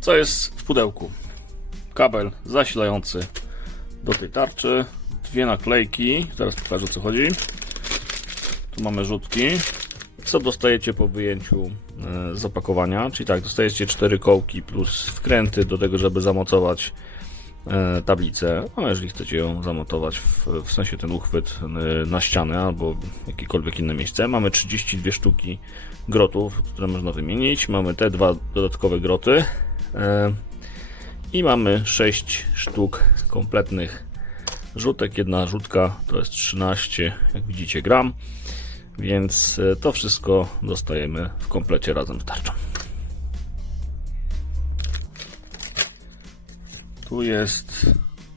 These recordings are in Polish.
co jest w pudełku? Kabel zasilający do tej tarczy, dwie naklejki, zaraz pokażę o co chodzi. Tu mamy rzutki. Co dostajecie po wyjęciu e, z opakowania? Czyli tak, dostajecie cztery kołki plus wkręty do tego, żeby zamocować e, tablicę. No, jeżeli chcecie ją zamontować, w, w sensie ten uchwyt e, na ścianę albo jakiekolwiek inne miejsce. Mamy 32 sztuki grotów, które można wymienić. Mamy te dwa dodatkowe groty. E, I mamy 6 sztuk kompletnych rzutek. Jedna rzutka to jest 13, jak widzicie, gram. Więc e, to wszystko dostajemy w komplecie razem z tarczą. Tu jest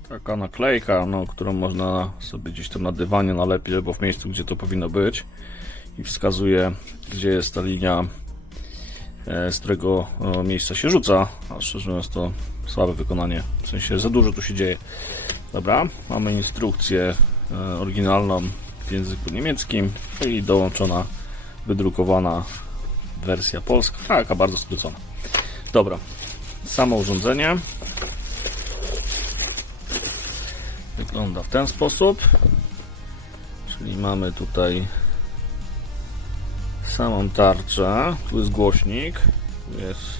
taka naklejka, no, którą można sobie gdzieś tam na dywanie nalepić, albo w miejscu, gdzie to powinno być. I wskazuje, gdzie jest ta linia, z którego e, miejsca się rzuca. A szczerze mówiąc, to słabe wykonanie. W sensie za dużo tu się dzieje. Dobra, mamy instrukcję e, oryginalną w języku niemieckim i dołączona, wydrukowana wersja polska, taka bardzo skrócona. Dobra, samo urządzenie wygląda w ten sposób. Czyli mamy tutaj samą tarczę, tu jest głośnik, tu jest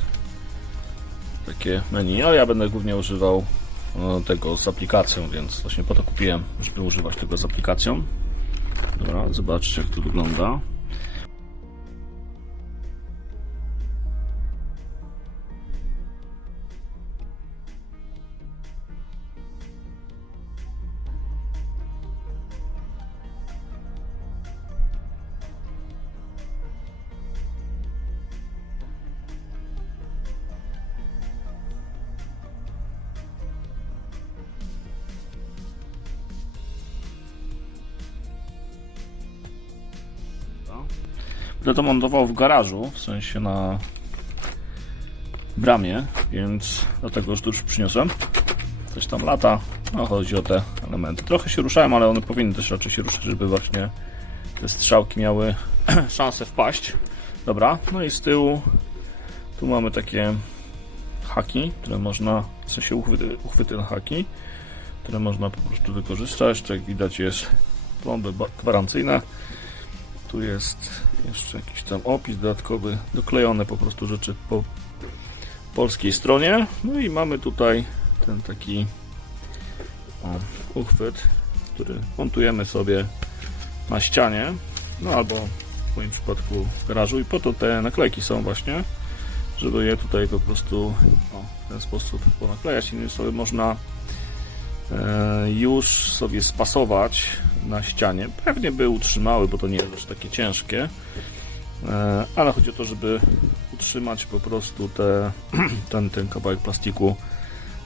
takie menu, ale ja będę głównie używał e, tego z aplikacją, więc właśnie po to kupiłem, żeby używać tego z aplikacją. Dobra, zobaczcie jak to wygląda. Będę montował w garażu, w sensie na bramie, więc dlatego już już przyniosłem. Coś tam lata, no chodzi o te elementy. Trochę się ruszałem, ale one powinny też raczej się ruszać, żeby właśnie te strzałki miały szansę wpaść. Dobra, no i z tyłu tu mamy takie haki, które można, w sensie uchwyty, uchwyty na haki, które można po prostu wykorzystać. To jak widać jest plomby gwarancyjne. Tu jest jeszcze jakiś tam opis dodatkowy, doklejone po prostu rzeczy po polskiej stronie. No i mamy tutaj ten taki o, uchwyt, który montujemy sobie na ścianie, no albo w moim przypadku w garażu i po to te naklejki są właśnie, żeby je tutaj po prostu o, w ten sposób ponaklejać. Innymi słowy można już sobie spasować na ścianie. Pewnie by utrzymały, bo to nie jest aż takie ciężkie. E, ale chodzi o to, żeby utrzymać po prostu te, ten, ten kawałek plastiku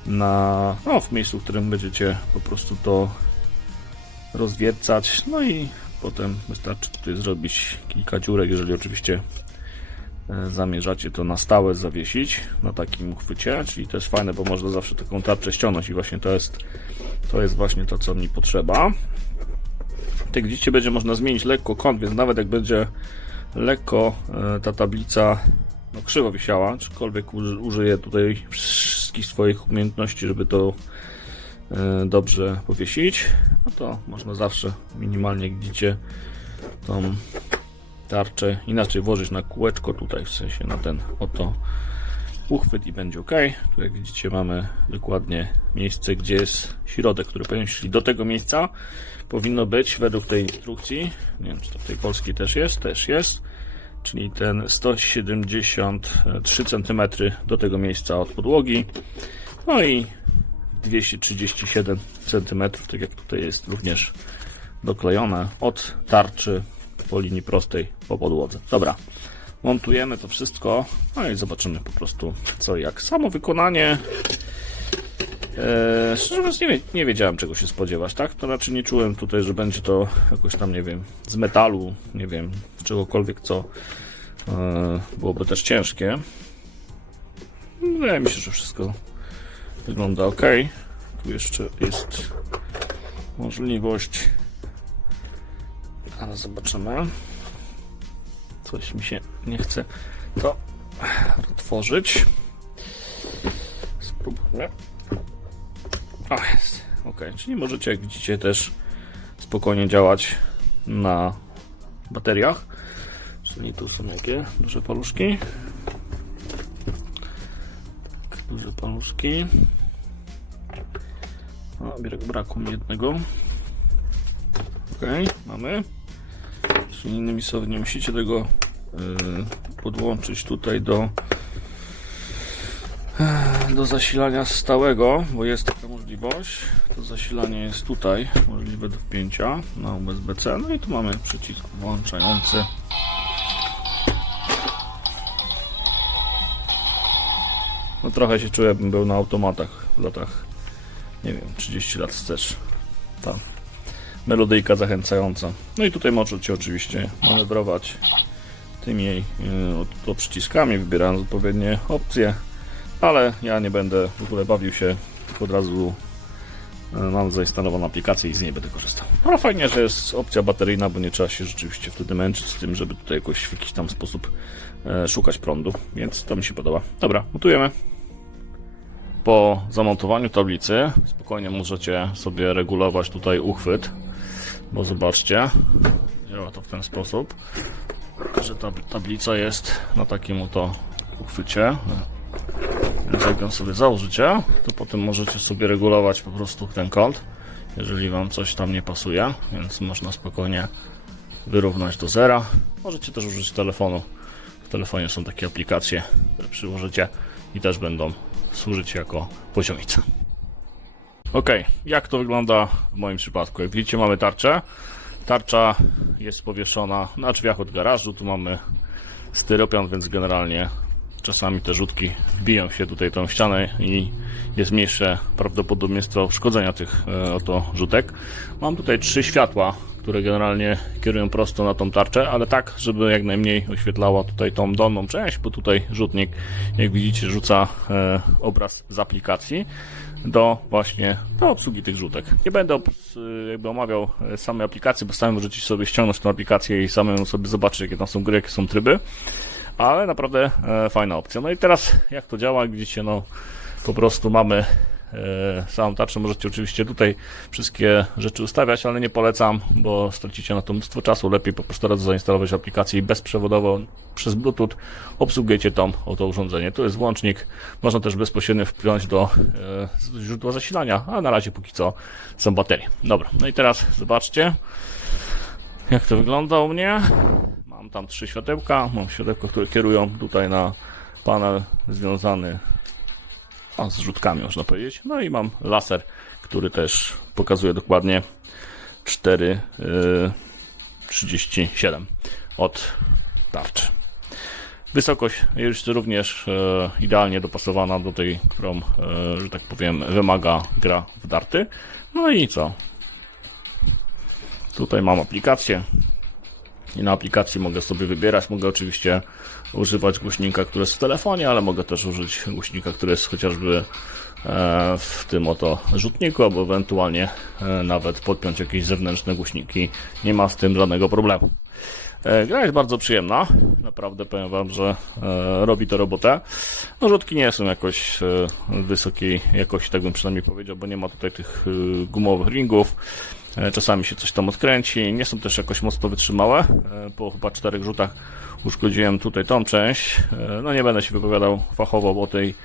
na, no, w miejscu, w którym będziecie po prostu to rozwiercać. No i potem wystarczy tutaj zrobić kilka dziurek, jeżeli oczywiście e, zamierzacie to na stałe zawiesić na takim uchwycie, czyli to jest fajne, bo można zawsze taką tarczę ściągnąć i właśnie to jest to jest właśnie to, co mi potrzeba. Jak widzicie, będzie można zmienić lekko kąt, więc nawet jak będzie lekko e, ta tablica no, krzywo wisiała, czykolwiek uży, użyję tutaj wszystkich swoich umiejętności, żeby to e, dobrze powiesić, no to można zawsze minimalnie, jak widzicie, tą tarczę inaczej włożyć na kółeczko tutaj, w sensie na ten oto uchwyt i będzie ok. Tu jak widzicie mamy dokładnie miejsce, gdzie jest środek, który powinien szli do tego miejsca. Powinno być według tej instrukcji, nie wiem czy to w tej polskiej też jest, też jest, czyli ten 173 cm do tego miejsca od podłogi. No i 237 cm, tak jak tutaj jest również doklejone od tarczy po linii prostej po podłodze. Dobra, montujemy to wszystko, no i zobaczymy po prostu co jak. Samo wykonanie, e, szczerze mówiąc nie, nie wiedziałem czego się spodziewać, tak? To raczej nie czułem tutaj, że będzie to jakoś tam, nie wiem, z metalu, nie wiem, czegokolwiek co e, byłoby też ciężkie. Wydaje mi się, że wszystko wygląda ok. Tu jeszcze jest możliwość ale zobaczymy. Coś mi się nie chce to otworzyć. Nie. O, jest. Ok, czyli możecie, jak widzicie, też spokojnie działać na bateriach. Czyli tu są jakie? Duże paluszki. Tak, duże paluszki. O, brak- brakło mi jednego. Ok, mamy. Czyli innymi słowy, nie musicie tego y, podłączyć tutaj do do zasilania stałego, bo jest taka możliwość. To zasilanie jest tutaj, możliwe do wpięcia na USB-C. No i tu mamy przycisk włączający. No trochę się czuję, jakbym był na automatach w latach, nie wiem, 30 lat wstecz. Ta melodyjka zachęcająca. No i tutaj możecie oczywiście manewrować tymi oto przyciskami, wybierając odpowiednie opcje ale ja nie będę w ogóle bawił się, od razu e, mam zainstalowaną aplikację i z niej będę korzystał. Ale fajnie, że jest opcja bateryjna, bo nie trzeba się rzeczywiście wtedy męczyć z tym, żeby tutaj jakoś w jakiś tam sposób e, szukać prądu, więc to mi się podoba. Dobra, montujemy. Po zamontowaniu tablicy spokojnie możecie sobie regulować tutaj uchwyt, bo zobaczcie, działa to w ten sposób, że ta tablica jest na takim oto uchwycie. Więc jak ją sobie założycie, to potem możecie sobie regulować po prostu ten kąt, jeżeli Wam coś tam nie pasuje, więc można spokojnie wyrównać do zera. Możecie też użyć telefonu. W telefonie są takie aplikacje, które przyłożycie i też będą służyć jako poziomica. Ok, jak to wygląda w moim przypadku? Jak widzicie mamy tarczę. Tarcza jest powieszona na drzwiach od garażu. Tu mamy styropian, więc generalnie czasami te rzutki wbiją się tutaj tą ścianę i jest mniejsze prawdopodobieństwo uszkodzenia tych e, oto rzutek. Mam tutaj trzy światła, które generalnie kierują prosto na tą tarczę, ale tak, żeby jak najmniej oświetlała tutaj tą dolną część, bo tutaj rzutnik, jak widzicie, rzuca e, obraz z aplikacji do właśnie do obsługi tych rzutek. Nie będę jakby omawiał e, samej aplikacji, bo sami możecie sobie ściągnąć tą aplikację i samemu sobie zobaczyć, jakie tam są gry, jakie są tryby ale naprawdę e, fajna opcja. No i teraz jak to działa, jak widzicie, no po prostu mamy e, samą tarczę. Możecie oczywiście tutaj wszystkie rzeczy ustawiać, ale nie polecam, bo stracicie na to mnóstwo czasu. Lepiej po prostu raz zainstalować aplikację i bezprzewodowo przez Bluetooth obsługujecie tą oto urządzenie. Tu jest włącznik, można też bezpośrednio wpiąć do e, źródła zasilania, a na razie póki co są baterie. Dobra, no i teraz zobaczcie jak to wygląda u mnie. Mam tam trzy światełka. Mam światełka, które kierują tutaj na panel związany z rzutkami, można powiedzieć. No i mam laser, który też pokazuje dokładnie 4,37 od tarczy. Wysokość jest również e, idealnie dopasowana do tej, którą, e, że tak powiem, wymaga gra w darty. No i co? Tutaj mam aplikację, i na aplikacji mogę sobie wybierać. Mogę oczywiście używać głośnika, który jest w telefonie, ale mogę też użyć głośnika, który jest chociażby e, w tym oto rzutniku, albo ewentualnie e, nawet podpiąć jakieś zewnętrzne głośniki. Nie ma w tym żadnego problemu. E, Gra jest bardzo przyjemna, naprawdę powiem Wam, że robi to robotę. No, rzutki nie są jakoś wysokiej jakości, tak bym przynajmniej powiedział, bo nie ma tutaj tych gumowych ringów. E, Czasami się coś tam odkręci, nie są też jakoś mocno wytrzymałe. E, Po chyba czterech rzutach uszkodziłem tutaj tą część. E, No nie będę się wypowiadał fachowo o tej,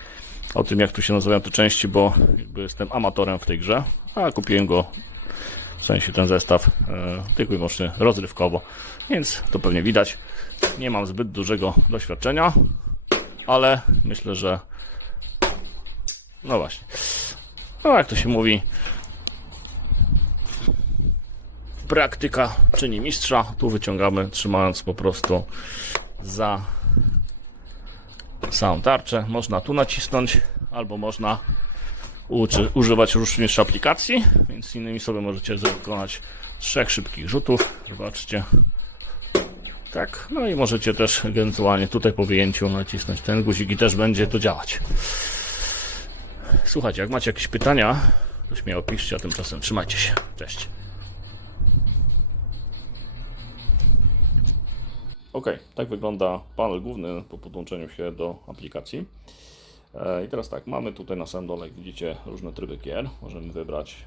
o tym jak tu się nazywają te części, bo jakby jestem amatorem w tej grze, a kupiłem go w sensie ten zestaw tylko i wyłącznie rozrywkowo, więc to pewnie widać. Nie mam zbyt dużego doświadczenia, ale myślę, że no właśnie. No jak to się mówi, praktyka czyni mistrza. Tu wyciągamy, trzymając po prostu za samą tarczę. Można tu nacisnąć, albo można uczy, używać również aplikacji, więc innymi słowy możecie wykonać trzech szybkich rzutów. Zobaczcie. Tak, no i możecie też ewentualnie tutaj po wyjęciu nacisnąć ten guzik i też będzie to działać. Słuchajcie, jak macie jakieś pytania, to śmiało piszcie, a tymczasem trzymajcie się. Cześć. Ok, tak wygląda panel główny po podłączeniu się do aplikacji. E, I teraz tak, mamy tutaj na samym dole, jak widzicie, różne tryby gier. Możemy wybrać,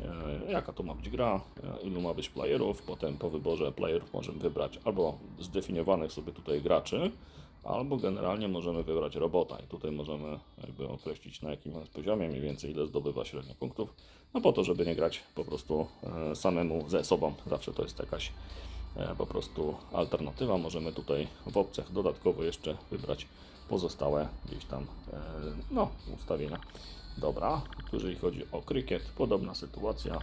e, jaka to ma być gra, e, ilu ma być playerów. Potem po wyborze playerów możemy wybrać albo zdefiniowanych sobie tutaj graczy, albo generalnie możemy wybrać robota. I tutaj możemy jakby określić na jakim jest poziomie, mniej więcej ile zdobywa średnio punktów. No po to, żeby nie grać po prostu samemu ze sobą. Zawsze to jest jakaś po prostu alternatywa. Możemy tutaj w opcjach dodatkowo jeszcze wybrać pozostałe gdzieś tam e, no, ustawienia. Dobra, jeżeli chodzi o krykiet, podobna sytuacja,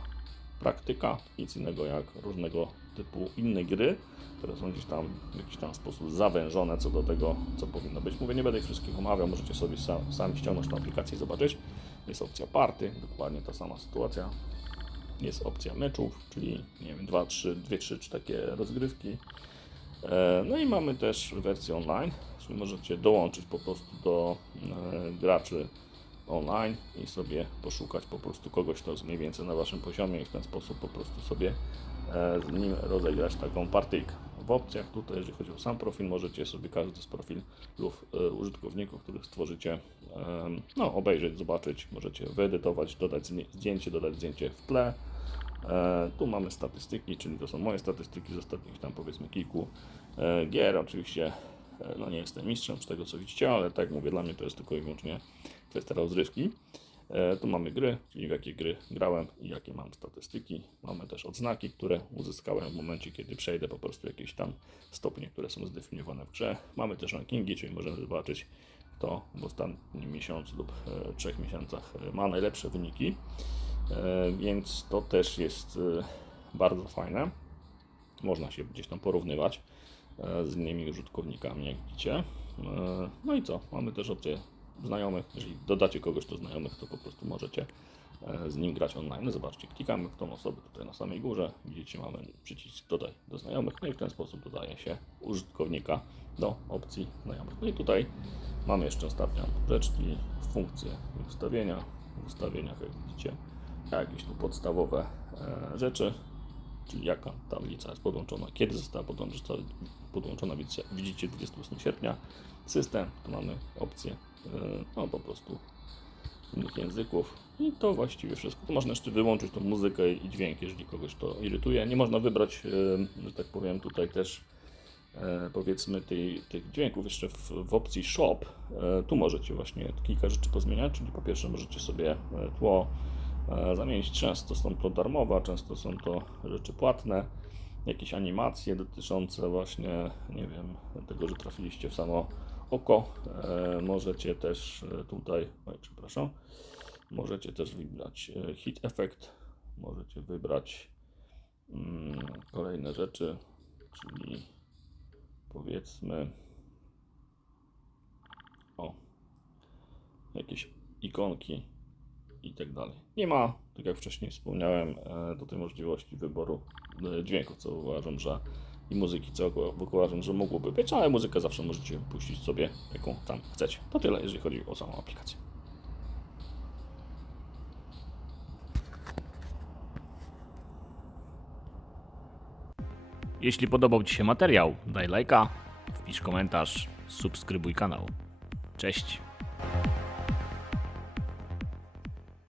praktyka, nic innego jak różnego typu inne gry, które są gdzieś tam w jakiś tam sposób zawężone co do tego, co powinno być. Mówię, nie będę ich wszystkich omawiał, możecie sobie sa- sami ściągnąć tę aplikację i zobaczyć. Jest opcja party, dokładnie ta sama sytuacja. Jest opcja meczów, czyli nie wiem, 2, 3, 2, 3, czy takie rozgrywki. E, No i mamy też wersję online, czyli możecie dołączyć po prostu do e, graczy online i sobie poszukać po prostu kogoś, kto jest mniej więcej na waszym poziomie i w ten sposób po prostu sobie e, z nim rozegrać taką partyjkę. W opcjach tutaj, jeżeli chodzi o sam profil, możecie sobie każdy z profilów użytkowników, których stworzycie, no, obejrzeć, zobaczyć, możecie wyedytować, dodać zdję- zdjęcie, dodać zdjęcie w tle, tu mamy statystyki, czyli to są moje statystyki z ostatnich tam powiedzmy kilku e, gier. Oczywiście e, no nie jestem mistrzem z tego co widzicie, ale tak mówię, dla mnie to jest tylko i wyłącznie kwestia rozrywki. E, tu mamy gry, czyli w jakie gry grałem i jakie mam statystyki. Mamy też odznaki, które uzyskałem w momencie, kiedy przejdę po prostu jakieś tam stopnie, które są zdefiniowane w grze. Mamy też rankingi, czyli możemy zobaczyć kto w ostatnim miesiącu lub e, trzech miesiącach e, ma najlepsze wyniki. E, więc to też jest e, bardzo fajne. Można się gdzieś tam porównywać e, z innymi użytkownikami, jak widzicie. No i co? Mamy też opcję znajomych. Jeżeli dodacie kogoś do znajomych, to po prostu możecie z nim grać online. Zobaczcie, klikamy w tą osobę tutaj na samej górze. Widzicie, mamy przycisk dodaj do znajomych. No i w ten sposób dodaje się użytkownika do opcji znajomych. No i tutaj mamy jeszcze ostatnią rzecz, czyli funkcję ustawienia. W ustawieniach, jak widzicie, jakieś tu podstawowe e, rzeczy, czyli jaka tablica jest podłączona, kiedy została podłączona, widzicie, widzicie 28 sierpnia. System, tu mamy opcję, e, no po prostu innych języków i to właściwie wszystko. Tu można jeszcze wyłączyć tą muzykę i dźwięk, jeżeli kogoś to irytuje. Nie można wybrać, e, że tak powiem, tutaj też powiedzmy tej, tych dźwięków jeszcze w, w opcji shop. Tu możecie właśnie kilka rzeczy pozmieniać, czyli po pierwsze możecie sobie tło zamienić. Często są to darmowe, często są to rzeczy płatne. Jakieś animacje dotyczące właśnie, nie wiem, tego, że trafiliście w samo oko. E, możecie też e, tutaj, oj, przepraszam, możecie też wybrać e, hit effect, możecie wybrać mm, kolejne rzeczy, czyli powiedzmy o jakieś ikonki i tak dalej. Nie ma, tak jak wcześniej wspomniałem, e, do tej możliwości wyboru e, dźwięków, co uważam, że i muzyki, co uważam, że mogłoby być, ale muzykę zawsze możecie puścić sobie, jaką tam chcecie. To tyle, jeżeli chodzi o samą aplikację. Jeśli podobał Ci się materiał, daj lajka, wpisz komentarz, subskrybuj kanał. Cześć!